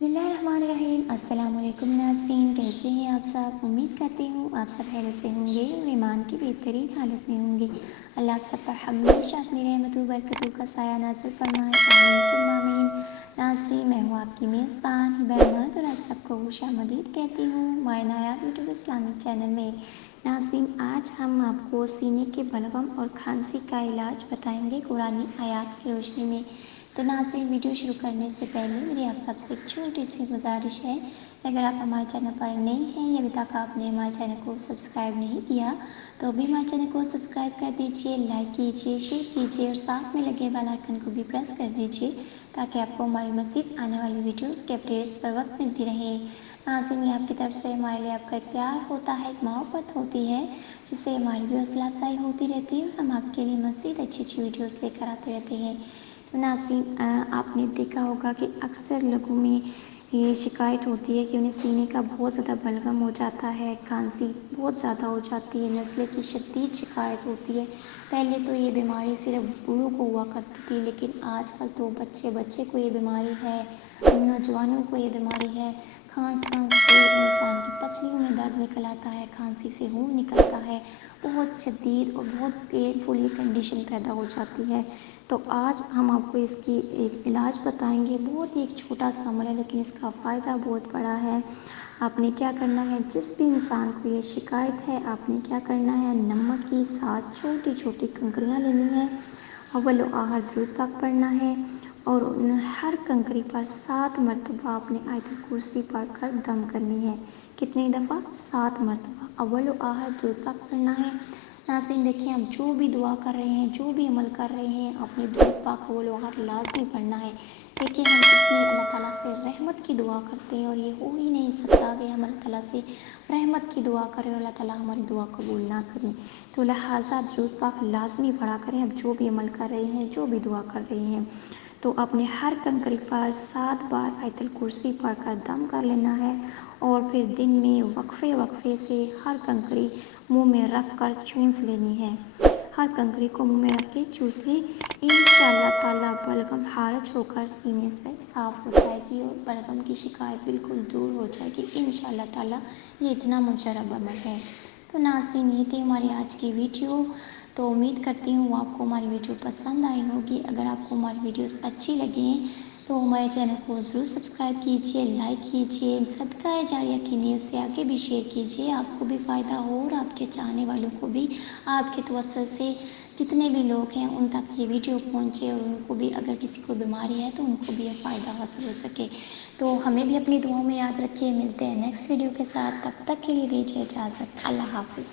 بسم اللہ الرحمن الرحیم۔ السلام علیکم ناظرین، کیسے ہیں آپ سب؟ امید کرتی ہوں آپ سب خیریت سے ہوں گے اور ایمان کی بہترین حالت میں ہوں گے۔ اللہ آپ سب پر ہمیشہ اپنی رحمت و برکتوں کا سایہ نازل فرمائے، آمین ثم آمین۔ ناظرین، میں ہوں آپ کی میزبان ہبہ احمد اور آپ سب کو خوش آمدید کہتی ہوں مائی نایاب یوٹیوب اسلامک چینل میں۔ ناظرین، آج ہم آپ کو سینے کے بلغم اور کھانسی کا علاج بتائیں گے قرآنی آیات کی روشنی میں۔ تو ناظرین، ویڈیو شروع کرنے سے پہلے میری آپ سب سے ایک چھوٹی سی گزارش ہے، اگر آپ ہمارے چینل پر نئے ہیں یا ابھی تک آپ نے ہمارے چینل کو سبسکرائب نہیں کیا تو ابھی ہمارے چینل کو سبسکرائب کر دیجیے، لائک کیجیے، شیئر کیجیے اور ساتھ میں لگے بیل آئیکن کو بھی پریس کر دیجیے تاکہ آپ کو ہماری مزید آنے والی ویڈیوز کے اپڈیٹس پر وقت ملتی رہے۔ ناظرین، آپ کی طرف سے ہمارے لیے آپ کا ایک پیار ہوتا ہے، ایک محبت ہوتی ہے، جس سے ہماری بھی حوصلہ افزائی ہوتی رہتی ہے اور ہم آپ کے لیے مزید اچھی اچھی ویڈیوز لے کر آتے رہتے ہیں۔ تو ناظرین، آپ نے دیکھا ہوگا کہ اکثر لوگوں میں یہ شکایت ہوتی ہے کہ انہیں سینے کا بہت زیادہ بلغم ہو جاتا ہے، کھانسی بہت زیادہ ہو جاتی ہے، نزلے کی شدید شکایت ہوتی ہے۔ پہلے تو یہ بیماری صرف بوڑھوں کو ہوا کرتی تھی، لیکن آج کل تو بچے بچے کو یہ بیماری ہے، نوجوانوں کو یہ بیماری ہے۔ کھانس کھانس کے انسان کی پسلیوں میں درد نکل آتا ہے، کھانسی سے خون نکلتا ہے، بہت شدید اور بہت پینفل یہ کنڈیشن پیدا ہو جاتی ہے۔ تو آج ہم آپ کو اس کی ایک علاج بتائیں گے، بہت ہی ایک چھوٹا سا عمل ہے لیکن اس کا فائدہ بہت بڑا ہے۔ آپ نے کیا کرنا ہے، جس بھی انسان کو یہ شکایت ہے، آپ نے کیا کرنا ہے، نمک کی 7 چھوٹی چھوٹی کنکریاں لینی ہیں، اول و آخر درود پاک پڑھنا ہے اور ہر کنکری پر 7 مرتبہ اپنے آیت الکرسی پڑھ کر دم کرنی ہے۔ کتنی دفعہ؟ 7 مرتبہ اول و آخر درود پاک پڑھنا ہے۔ ناظرین دیکھیں، آپ جو بھی دعا کر رہے ہیں، جو بھی عمل کر رہے ہیں، اپنے درود پاک اول و آخر لازمی پڑھنا ہے۔ دیکھیں، ہم اس میں اللہ تعالیٰ سے رحمت کی دعا کرتے ہیں اور یہ ہو ہی نہیں سکتا کہ ہم اللہ تعالیٰ سے رحمت کی دعا کریں اور اللہ تعالیٰ ہماری دعا قبول نہ کریں۔ تو لہٰذا درود پاک لازمی پڑھا کریں، اب جو بھی عمل کر رہے ہیں، جو بھی دعا کر رہے ہیں۔ تو اپنے ہر کنکری پر 7 بار آیت الکرسی پڑھ کر دم کر لینا ہے اور پھر دن میں وقفے وقفے سے ہر کنکری منہ میں رکھ کر چوس لینی ہے۔ ہر کنکری کو منہ میں رکھ کے چوس لیں، انشاءاللہ تعالیٰ بلغم خارج ہو کر سینے سے صاف ہو جائے گی اور بلغم کی شکایت بالکل دور ہو جائے گی انشاءاللہ تعالیٰ۔ یہ اتنا مجرب عمل ہے۔ تو ناظرین، یہ تھی ہماری آج کی ویڈیو۔ تو امید کرتی ہوں آپ کو ہماری ویڈیو پسند آئی ہوگی۔ اگر آپ کو ہماری ویڈیوز اچھی لگیں تو ہمارے چینل کو ضرور سبسکرائب کیجیے، لائک کیجیے، صدقہ جاریہ کی نیت سے آگے بھی شیئر کیجیے، آپ کو بھی فائدہ ہو اور آپ کے چاہنے والوں کو بھی آپ کے توسل سے جتنے بھی لوگ ہیں ان تک یہ ویڈیو پہنچے اور ان کو بھی اگر کسی کو بیماری ہے تو ان کو بھی یہ فائدہ حاصل ہو سکے۔ تو ہمیں بھی اپنی دعاؤں میں یاد رکھیے، ملتے ہیں نیکسٹ ویڈیو کے ساتھ، تب تک کے لیے دیجیے اجازت، اللہ حافظ۔